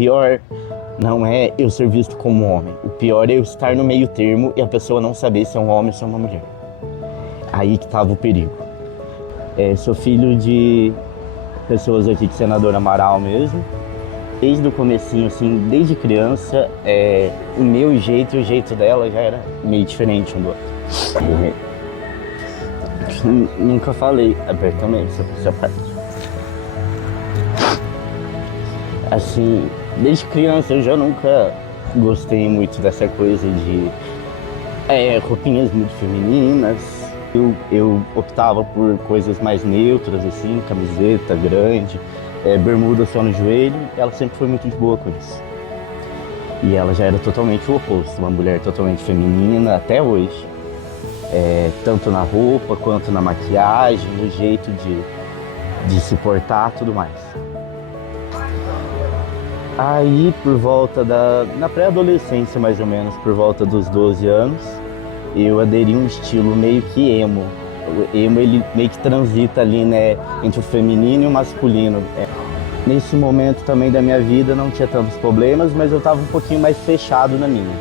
pior não é eu ser visto como homem. O pior é eu estar no meio termo e a pessoa não saber se é um homem ou se é uma mulher. Aí que tava o perigo. Sou filho de pessoas aqui de Senador Amaral mesmo. Desde o comecinho, assim, desde criança, o meu jeito e o jeito dela já era meio diferente um do outro. Nunca falei abertamente sobre essa parte. Assim, desde criança eu já nunca gostei muito dessa coisa de roupinhas muito femininas. Eu optava por coisas mais neutras, assim, camiseta grande, bermuda só no joelho. Ela sempre foi muito de boa com isso. E ela já era totalmente o oposto, uma mulher totalmente feminina, até hoje. Tanto na roupa, quanto na maquiagem, no jeito de se portar, tudo mais. Aí, por volta na pré-adolescência, mais ou menos, por volta dos 12 anos, eu aderi a um estilo meio que emo. O emo, ele meio que transita ali, né, entre o feminino e o masculino. Nesse momento também da minha vida não tinha tantos problemas, mas eu estava um pouquinho mais fechado na minha.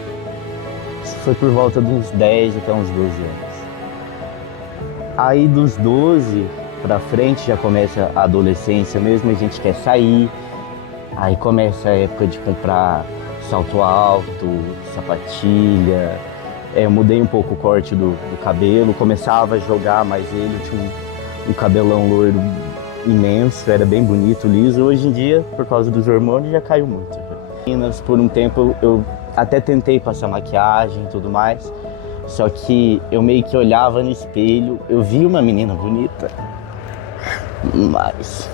Isso foi por volta de uns 10 até uns 12 anos. Aí dos 12 pra frente já começa a adolescência mesmo, a gente quer sair. Aí começa a época de comprar salto alto, sapatilha. Eu mudei um pouco o corte do cabelo, começava a jogar mais ele, eu tinha um cabelão loiro imenso, era bem bonito, liso. Hoje em dia, por causa dos hormônios, já caiu muito. Por um tempo eu até tentei passar maquiagem e tudo mais, só que eu meio que olhava no espelho, eu vi uma menina bonita, mas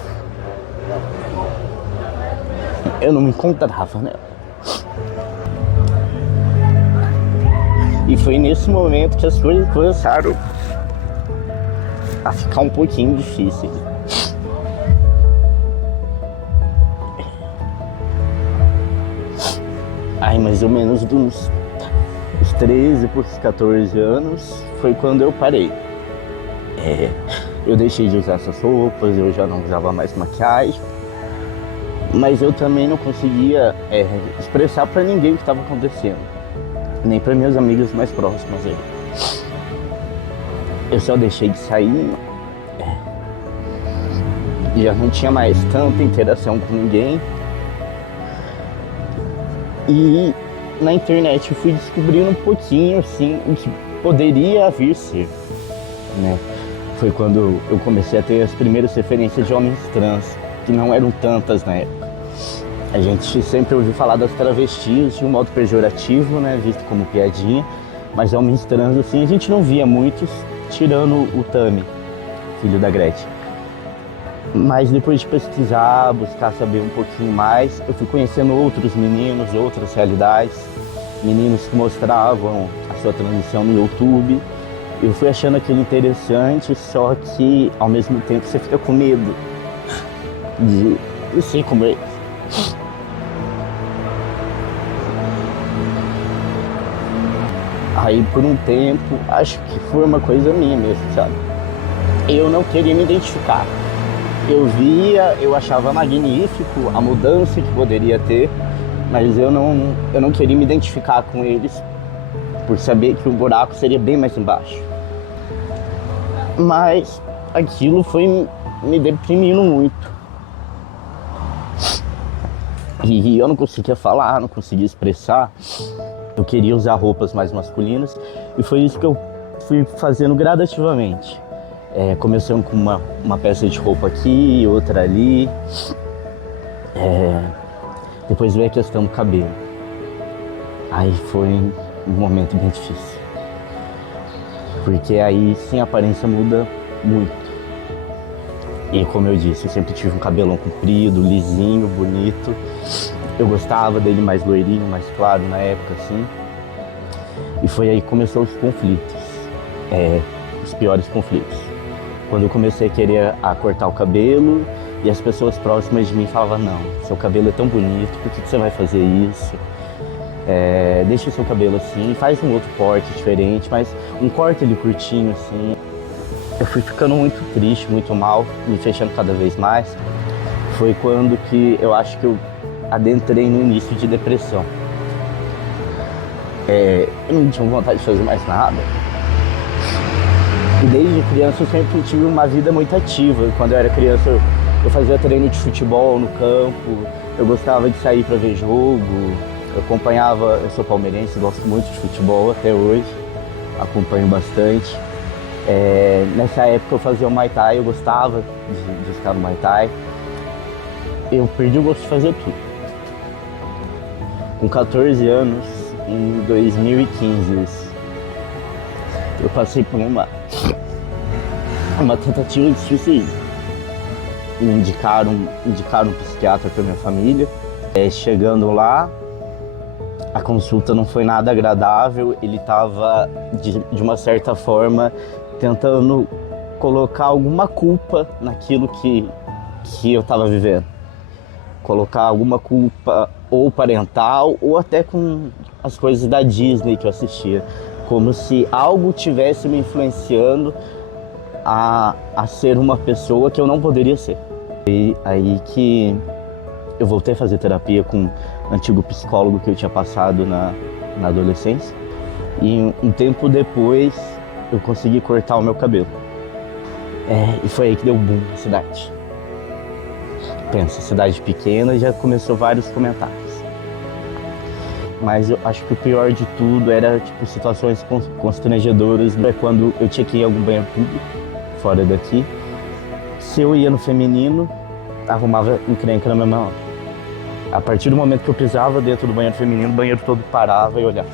eu não me encontrava nela. E foi nesse momento que as coisas começaram a ficar um pouquinho difíceis. Aí mais ou menos dos 13 por 14 anos foi quando eu parei. Eu deixei de usar essas roupas, eu já não usava mais maquiagem. Mas eu também não conseguia expressar pra ninguém o que estava acontecendo. Nem para minhas amigas mais próximas. Eu só deixei de sair. Já não tinha mais tanta interação com ninguém. E na internet eu fui descobrindo um pouquinho assim o que poderia vir ser, né? Foi quando eu comecei a ter as primeiras referências de homens trans, que não eram tantas na época. A gente sempre ouviu falar das travestis de um modo pejorativo, né, visto como piadinha, mas homens trans assim a gente não via muitos, tirando o Tami, filho da Gretchen. Mas depois de pesquisar, buscar saber um pouquinho mais, eu fui conhecendo outros meninos, outras realidades, meninos que mostravam a sua transição no YouTube. Eu fui achando aquilo interessante, só que ao mesmo tempo você fica com medo de ser como eles. Aí por um tempo, acho que foi uma coisa minha mesmo, sabe? Eu não queria me identificar. Eu via, eu achava magnífico a mudança que poderia ter, mas eu não queria me identificar com eles por saber que o buraco seria bem mais embaixo. Mas aquilo foi me deprimindo muito. E eu não conseguia falar, não conseguia expressar. Eu queria usar roupas mais masculinas e foi isso que eu fui fazendo gradativamente. Começando com uma peça de roupa aqui, outra ali. Depois veio a questão do cabelo. Aí foi um momento bem difícil. Porque aí sim a aparência muda muito. E como eu disse, eu sempre tive um cabelão comprido, lisinho, bonito. Eu gostava dele mais loirinho, mais claro na época, assim. E foi aí que começou os conflitos. Os piores conflitos. Quando eu comecei a querer cortar o cabelo e as pessoas próximas de mim falavam: não, seu cabelo é tão bonito, por que você vai fazer isso? Deixa o seu cabelo assim, faz um outro corte diferente, mas um corte ali curtinho assim. Eu fui ficando muito triste, muito mal, me fechando cada vez mais. Foi quando que eu acho que eu adentrei no início de depressão. Eu não tinha vontade de fazer mais nada. E desde criança eu sempre tive uma vida muito ativa. Quando eu era criança eu fazia treino de futebol no campo, eu gostava de sair para ver jogo, eu acompanhava, eu sou palmeirense, gosto muito de futebol até hoje, acompanho bastante. Nessa época eu fazia o Muay Thai, eu gostava de estar no Muay Thai. Eu perdi o gosto de fazer tudo. Com 14 anos, em 2015, eu passei por uma tentativa de suicídio. Me indicaram um psiquiatra para minha família. Chegando lá, a consulta não foi nada agradável. Ele estava, de uma certa forma, tentando colocar alguma culpa naquilo que eu estava vivendo. Colocar alguma culpa ou parental ou até com as coisas da Disney que eu assistia. Como se algo tivesse me influenciando a ser uma pessoa que eu não poderia ser. E aí que eu voltei a fazer terapia com um antigo psicólogo que eu tinha passado na adolescência. E um tempo depois eu consegui cortar o meu cabelo. E foi aí que deu boom na cidade. Pensa, cidade pequena, já começou vários comentários. Mas eu acho que o pior de tudo era situações constrangedoras, quando eu tinha que ir a algum banheiro público, fora daqui. Se eu ia no feminino, arrumava encrenca na minha mão. A partir do momento que eu pisava dentro do banheiro feminino, o banheiro todo parava e olhava.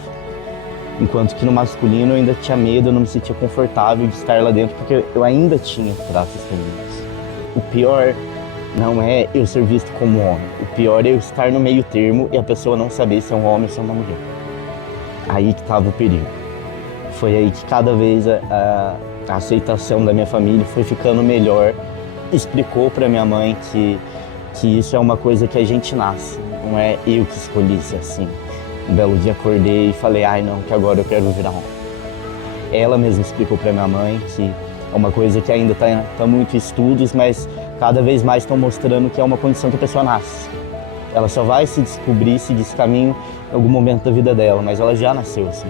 Enquanto que no masculino eu ainda tinha medo, eu não me sentia confortável de estar lá dentro, porque eu ainda tinha traços femininos. O pior não é eu ser visto como homem. O pior é eu estar no meio termo e a pessoa não saber se é um homem ou se é uma mulher. Aí que estava o perigo. Foi aí que cada vez a aceitação da minha família foi ficando melhor. Explicou para minha mãe que isso é uma coisa que a gente nasce, não é eu que escolhi ser assim. Um belo dia acordei e falei, não, que agora eu quero virar homem. Ela mesma explicou para minha mãe que é uma coisa que ainda tá muito em estudos, mas cada vez mais estão mostrando que é uma condição que a pessoa nasce. Ela só vai se descobrir, seguir esse caminho em algum momento da vida dela, mas ela já nasceu assim.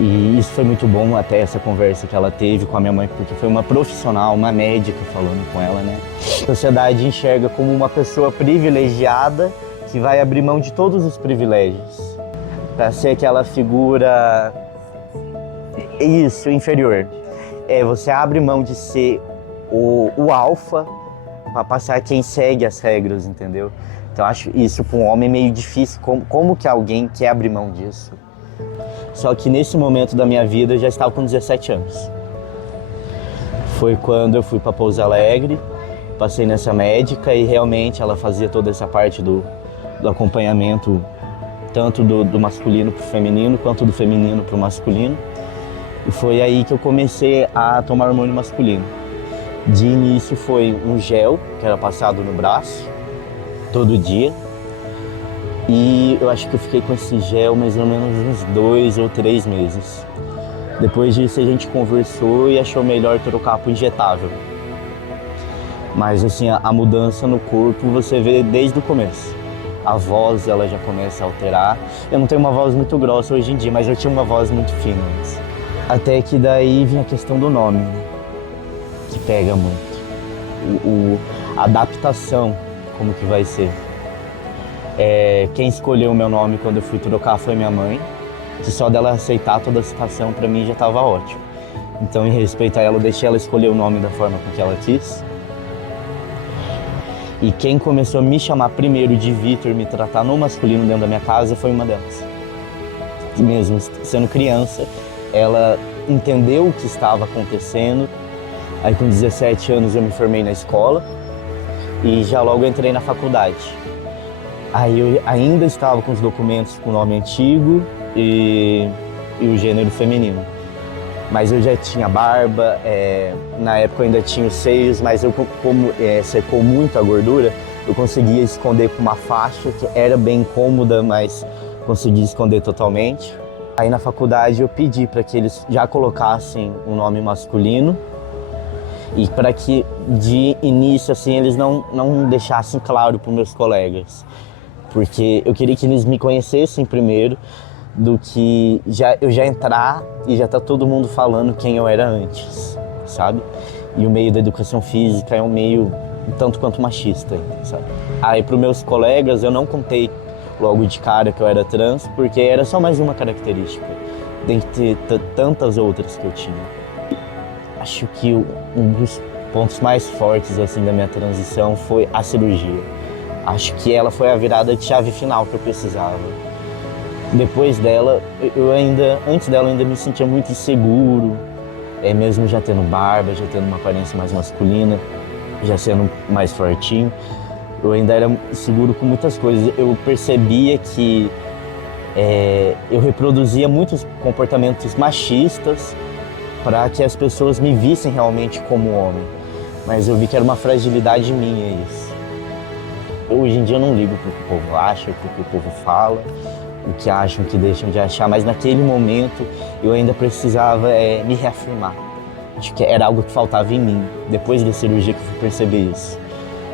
E isso foi muito bom, até essa conversa que ela teve com a minha mãe, porque foi uma profissional, uma médica falando com ela, né? A sociedade enxerga como uma pessoa privilegiada que vai abrir mão de todos os privilégios para ser aquela figura, inferior. Você abre mão de ser o alfa para passar quem segue as regras, entendeu? Então acho isso para um homem meio difícil, como que alguém quer abrir mão disso? Só que nesse momento da minha vida eu já estava com 17 anos. Foi quando eu fui para Pouso Alegre, passei nessa médica e realmente ela fazia toda essa parte do acompanhamento, tanto do masculino para o feminino, quanto do feminino para o masculino. E foi aí que eu comecei a tomar hormônio masculino. De início foi um gel que era passado no braço, todo dia. E eu acho que eu fiquei com esse gel mais ou menos uns 2 ou 3 meses. Depois disso a gente conversou e achou melhor trocar para o injetável. Mas assim, a mudança no corpo você vê desde o começo. A voz ela já começa a alterar. Eu não tenho uma voz muito grossa hoje em dia, mas eu tinha uma voz muito fina antes. Até que daí vinha a questão do nome, né? Que pega muito. A adaptação, como que vai ser. Quem escolheu o meu nome quando eu fui trocar foi minha mãe, que só dela aceitar toda a situação pra mim já estava ótimo. Então, em respeito a ela, eu deixei ela escolher o nome da forma com que ela quis. E quem começou a me chamar primeiro de Vitor, me tratar no masculino dentro da minha casa, foi uma delas. Mesmo sendo criança, ela entendeu o que estava acontecendo. Aí com 17 anos eu me formei na escola e já logo entrei na faculdade. Aí eu ainda estava com os documentos com o nome antigo e o gênero feminino. Mas eu já tinha barba, na época eu ainda tinha os seios, mas eu, como secou muito a gordura, eu conseguia esconder com uma faixa que era bem incômoda, mas conseguia esconder totalmente. Aí na faculdade eu pedi para que eles já colocassem um nome masculino E para que de início assim eles não deixassem claro para os meus colegas, porque eu queria que eles me conhecessem primeiro, do que eu já entrar e já tá todo mundo falando quem eu era antes, sabe? E o meio da educação física é um meio um tanto quanto machista, sabe? Aí para os meus colegas eu não contei logo de cara que eu era trans, porque era só mais uma característica, dentre tantas outras que eu tinha. Acho que um dos pontos mais fortes assim da minha transição foi a cirurgia. Acho que ela foi a virada de chave final que eu precisava. Depois dela, antes dela eu ainda me sentia muito inseguro, mesmo já tendo barba, já tendo uma aparência mais masculina, já sendo mais fortinho, eu ainda era inseguro com muitas coisas. Eu percebia que eu reproduzia muitos comportamentos machistas para que as pessoas me vissem realmente como homem, mas eu vi que era uma fragilidade minha isso. Hoje em dia eu não ligo pro que o povo acha, pro que o povo fala, o que acham, o que deixam de achar, mas naquele momento eu ainda precisava me reafirmar. Acho que era algo que faltava em mim. Depois da cirurgia que eu fui perceber isso.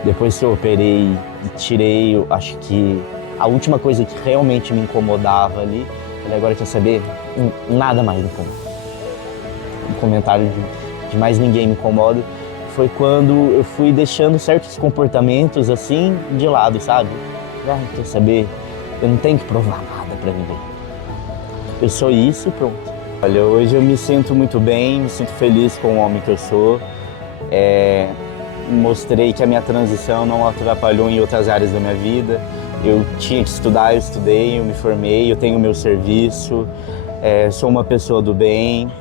Depois que eu operei e tirei, eu acho que a última coisa que realmente me incomodava ali, falei, agora quer saber? Nada mais me incomoda. O comentário de mais ninguém me incomoda. Foi quando eu fui deixando certos comportamentos assim de lado, sabe? Quer saber? Eu não tenho que provar nada pra ninguém. Eu sou isso e pronto. Olha, hoje eu me sinto muito bem, me sinto feliz com o homem que eu sou. Mostrei que a minha transição não atrapalhou em outras áreas da minha vida. Eu tinha que estudar, eu estudei, eu me formei, eu tenho meu serviço, sou uma pessoa do bem.